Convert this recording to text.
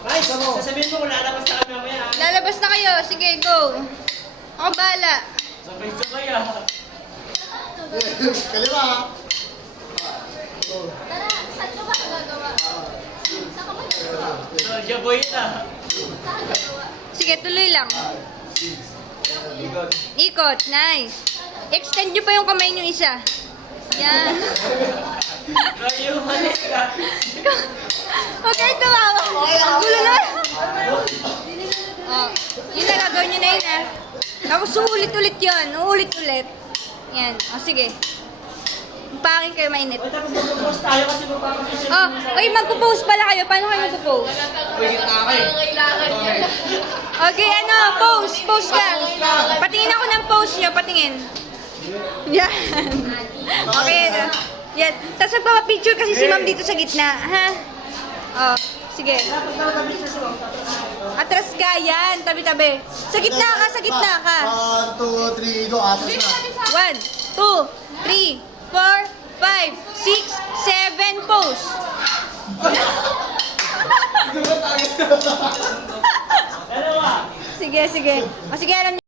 Guys, sasabihin mo kung lalabas na kami mamaya. Lalabas na kayo. Sige, go. Ako bahala. Sabay-sabay ah. Kaliwa. Tara, saan ka ba gagawa? Saan ka ba gagawa? Jaboy na. Saan gagawa? Sige, tuloy lang. Ikot. Nice. Extend nyo pa yung kamay nyo isa. Yan. Rayo, malis ka. Okay, tumawa. Ang gulo na. Oh, yun na, gagawin nyo na yun ah. Tapos uulit-ulit yun. Uulit-ulit. Yan. O, sige. Pangin kayo mainit. O, tapos mag-post tayo kasi magpapapicture. Oh, oy, magpo-post pala kayo. Paano kayo magpo-post? Uy, Kailangan niya. Okay, ano, post. Post ka. Patingin ako ng post nyo. Patingin. Yan. Okay, ano. Yan. Tapos magpapapicture kasi si ma'am dito sa gitna. Ha? Oh, sige. Atras ka, yan. Tabi-tabi. Sa gitna ka, sa gitna ka. 1, 2, 3, go. Atas na. 1, 2, 3, 4, 5, 6, 7, post. Dalawa. Sige, sige. O sige, alam niyo.